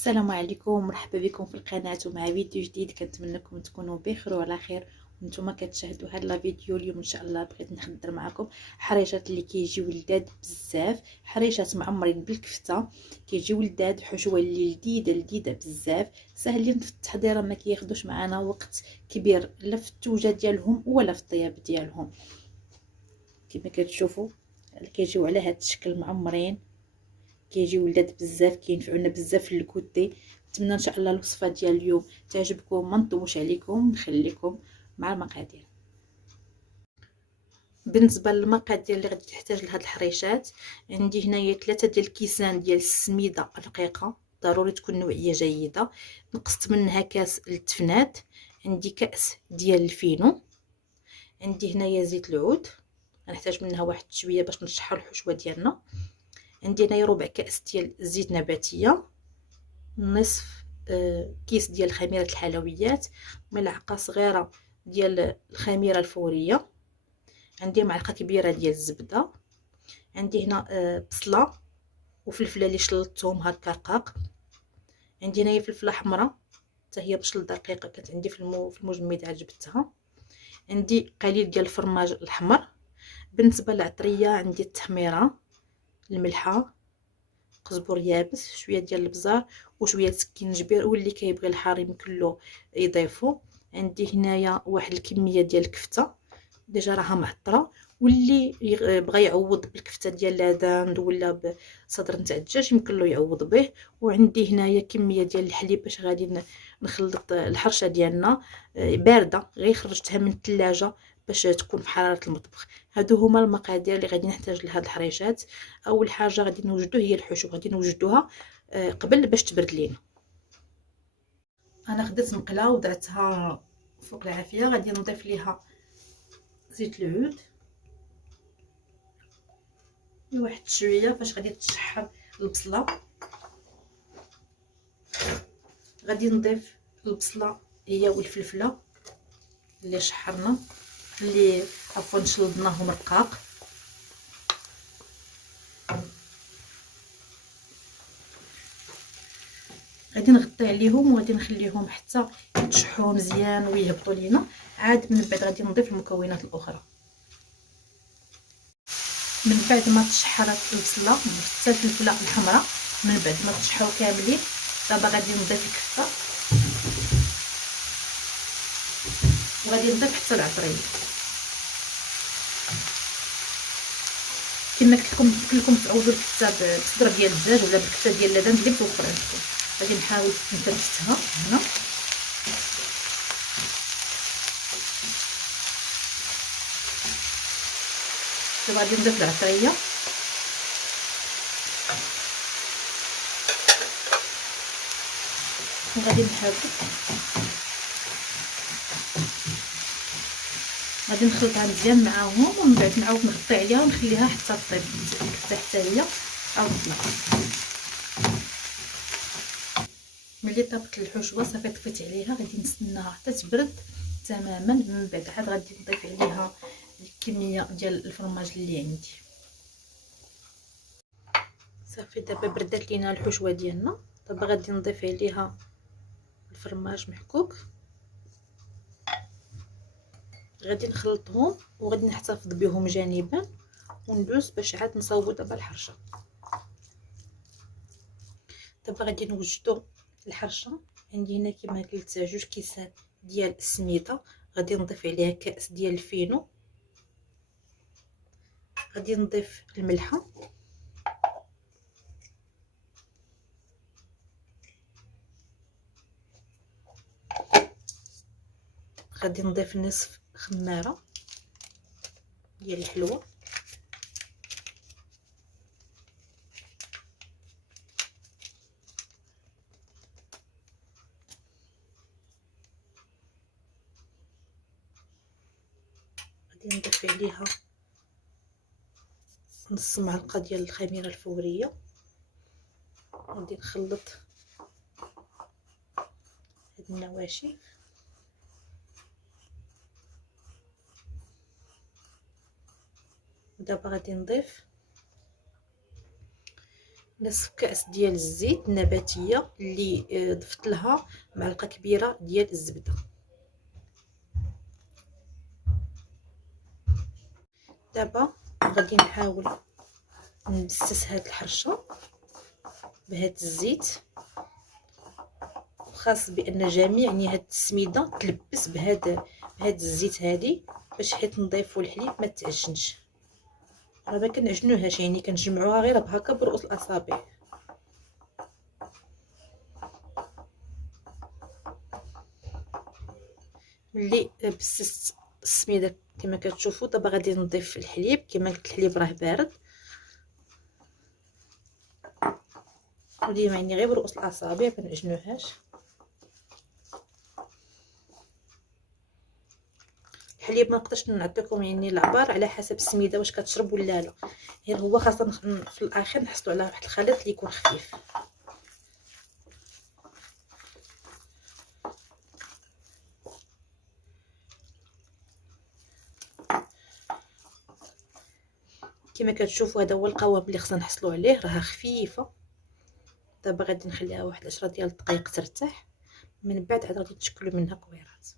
السلام عليكم، مرحبا بكم في القناه ومع فيديو جديد. كنتمنىكم تكونوا بخير وعلى خير وانتم كتشاهدوا هذا الفيديو. اليوم ان شاء الله بغيت نخدر معكم حريشات اللي كيجيو لذاذ بزاف، حريشات معمرين بالكفته. كيجيو لذاذ، حشوه اللي لذيذه بزاف، ساهلين في التحضير، ما كياخذوش معنا وقت كبير لا في التوجه ديالهم ولا في الطياب ديالهم. كما كتشوفوا كيجيو على هذا الشكل معمرين، كيجيو ولاد بزاف، كينفعونا بزاف في الكوتي. نتمنى ان شاء الله الوصفه ديال اليوم تعجبكم، ما نطولش عليكم، نخليكم مع المقادير. بالنسبه للمقادير اللي غادي تحتاج لهاد الحريشات، عندي هنايا 3 ديال الكيسان ديال السميده رقيقه، ضروري تكون نوعيه جيده. نقصت منها كاس التفنات، عندي كاس ديال الفينو، عندي هنايا زيت العود، غنحتاج منها واحد شويه باش نشحر الحشوه ديالنا. عندي هنايا ربع كاس ديال الزيت نباتيه، نصف كيس ديال خميره الحلويات، ملعقه صغيره ديال الخميره الفوريه، عندي معلقه كبيره ديال الزبده، عندي هنا بصله وفلفله اللي شلطتهم هكا رقاق، عندي هنايا فلفله حمراء حتى هي بشل دقيقه، كانت عندي في المجمد جبتها، عندي قليل ديال الفرماج الاحمر. بالنسبه للعطريه عندي التحميره، الملحه، قزبر يابس، شويه ديال البزار وشويه سكينجبير، واللي كيبغي الحار يمكن له يضيفو. عندي هنايا واحد الكميه ديال الكفته ديجا راها معطره، واللي بغى يعوض بالكفته ديال لاداند ولا بصدر نتاع الدجاج يمكن له يعوض به. وعندي هنايا كميه ديال الحليب باش غادي نخلط الحرشه ديالنا بارده، غير خرجتها من الثلاجه باش تكون في حراره المطبخ. هادو هما المقادير اللي غادي نحتاج لهاد الحريشات. اول حاجه غادي نوجدو هي الحشو، غادي نوجدوها قبل باش تبرد لينا. انا خديت مقله ودرتها فوق العافيه، غادي نضيف ليها زيت العود واحد شويه باش غادي تشحر البصله. غادي نضيف البصله هي والفلفله اللي شحرنا، اللي عفوا شلضناهم رقاق. غادي نغطي عليهم وغادي نخليهم حتى يتشحروا مزيان ويهبطوا لينا، عاد من بعد غادي نضيف المكونات الاخرى. من بعد ما تشحرت البصله حتى الفلفله الحمراء، من بعد ما تشحروا كاملين دابا غادي نضيف الكفته وغادي نضيف حتى العطريه. كما قلت لكم تعوضوا الكفته بصدر ديال الدجاج ولا بالكفته ديال اللبن اللي توفر عندكم. غادي نحاول نفتفتها هنا، غادي نضيف العطريه وغادي نحاول غادي نخلطها مزيان معاهم، ومن بعد نعاود نغطي عليها ونخليها حتى طيب الكفته حتى هي عاود تنقص. ملي طابت الحشوه صافي طفيت عليها، غادي نستناها حتى تبرد تماما، من بعد عاد غادي نضيف عليها الكميه ديال الفرماج اللي عندي. صافي دابا بردات لينا الحشوه ديالنا، دابا غادي نضيف عليها الفرماج محكوك، غادي نخلطهم وغادي نحتفظ بهم جانبا وندوز باش عاد نصاوبوا دابا الحرشه. دابا غادي نوجدوا الحرشه. عندي هنا كما قلت 2 كيسان ديال السميده، غادي نضيف عليها كاس ديال الفينو، غادي نضيف الملحه، غادي نضيف نصف خماره ديال الحلوه، غادي نضيف عليها نص معلقه ديال الخميره الفوريه، غادي نخلط هاد النواشف ودابا غادي نضيف نصف كأس ديال الزيت النباتيه اللي ضفت لها معلقه كبيره ديال الزبده. دابا غادي نحاول نبسس هاد الحرشه بهاد الزيت، خاص بان جميع يعني هاد السميده تلبس بهاد الزيت هادي باش حيت نضيفوا الحليب ما تعجنش. راه ما كنعجنوهاش، يعني كنجمعوها غير بهكا برؤوس الاصابع. ملي بسست السميده كما كتشوفوا، دابا غادي نضيف الحليب. كما قلت الحليب راه بارد، وديما يعني غير برؤوس الاصابع ما نعجنوهاش. الحليب ما نقدرش نعطيكم يعني العبار على حسب السميده واش كتشرب ولا لا، غير هو خاصه في الاخير نحصلوا على واحد الخليط اللي يكون خفيف. كما كتشوفوا هذا هو القوام اللي خصنا نحصلوا عليه، راها خفيفه. دابا غادي نخليها واحد 10 ديال الدقائق ترتاح، من بعد عاد غادي نشكلوا منها كويرات.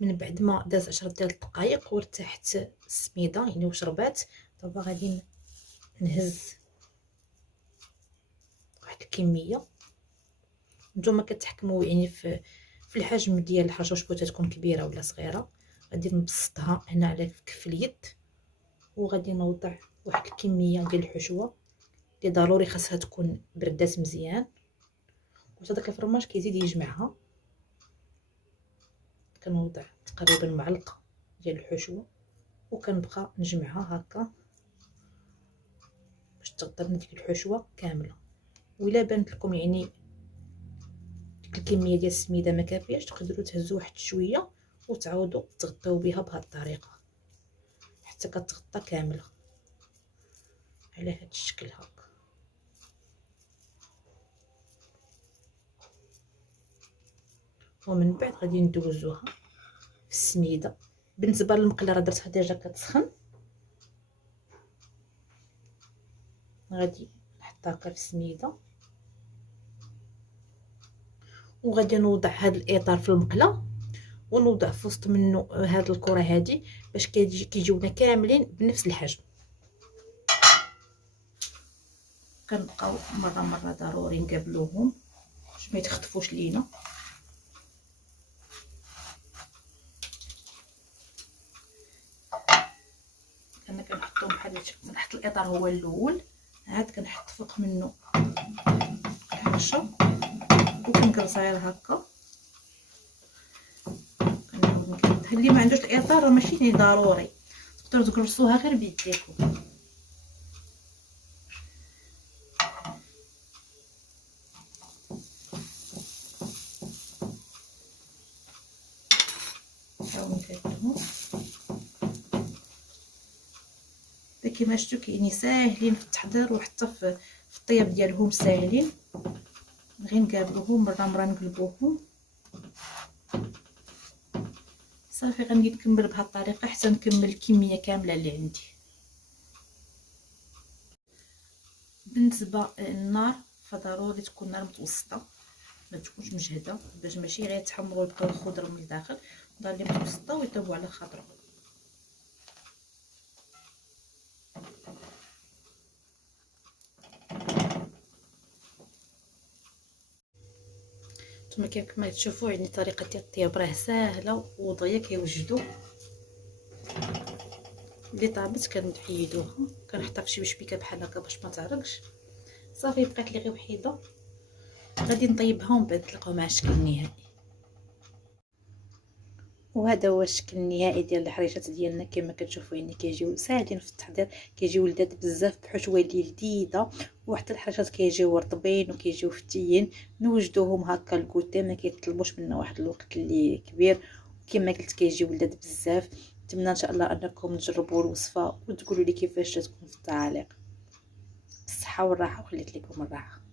من بعد ما داز 10 ديال الدقائق وارتاحت السميده يعني وشربات، دابا غادي نهز واحد الكميه. نتوما كتحكموا يعني في الحجم ديال الحرشه، واش بغيتها تكون كبيره ولا صغيره. غادي نبسطها هنا على كف اليد، وغادي نوضع واحد الكميه ديال الحشوه اللي ضروري خاصها تكون بردات مزيان. وهذاك الفرماج كيزيد يجمعها. كنوضع تقريبا معلقه ديال الحشوه وكنبقى نجمعها هكا باش تغطي ديك الحشوه كامله. وإلا بانت لكم يعني ديك الكميه ديال السميده ما كافياش، تقدروا تهزوا واحد شويه وتعاودوا تغطيو بها بهذه الطريقه حتى كتغطى كامله على هذا الشكل هكا. ومن بعد غادي ندوزوها في السميده. بالنسبه للمقله راه درتها ديجا كتسخن، غادي نحطها هكا في السميده وغادي نوضع هذا الاطار في المقله ونوضع في وسط منه هذه الكره هذه باش كيجيونا كاملين بنفس الحجم. كنبقاو مره ضروري نقابلوهم باش ما يتخطفوش لينا. انا كنحطهم بحال هادشي. كنحط الاطار هو الاول، عاد كنحط فوق منه الحرشه وكنقرصها غير هكا. اللي ما عندوش الاطار راه ماشي ضروري، تقدروا تقرصوها غير بيديكم. نحاول نكدهم كيما شفتوا كاينين ساهلين في التحضير وحتى في الطياب ديالهم ساهلين. غير نقابلوهم مره نقلبوهم صافي. غنجي نكمل بهذه الطريقه حتى نكمل الكميه كامله اللي عندي. بالنسبه للنار فضروري تكون نار متوسطه، ما تكونش مجهده باش ماشي غير يتحمروا ويبقاو الخضر من الداخل. نار اللي متوسطه ويطيبوا على خاطرهم. نتوما كما تشوفوا يعني طريقه ديال الطياب راه ساهله وضيه كيوجدوا. اللي طابت كنحيدوها كنحطها في شي بشبيكه بحال هكا باش ما تعرقش. صافي بقات لي غير وحيده، غادي نطيبها ومن بعد نتلاقاو مع الشكل النهائي. وهذا هو الشكل النهائي ديال الحريشات ديالنا. كما كتشوفوا يعني كيجيو ساهلين في التحضير، كيجيو لذاذ بزاف بحشوه اللي لذيذه، وحتى الحريشات كيجيو رطبين وكيجيو فتيين. نوجدوهم هكا الكوتي، ما كيطلبوش منا واحد الوقت اللي كبير، كما قلت كيجيو لذاذ بزاف. نتمنى ان شاء الله انكم تجربوا الوصفه وتقولوا لي كيفاش جاتكم في التعاليق. بالصحه والراحه وخليت لكم الراحه.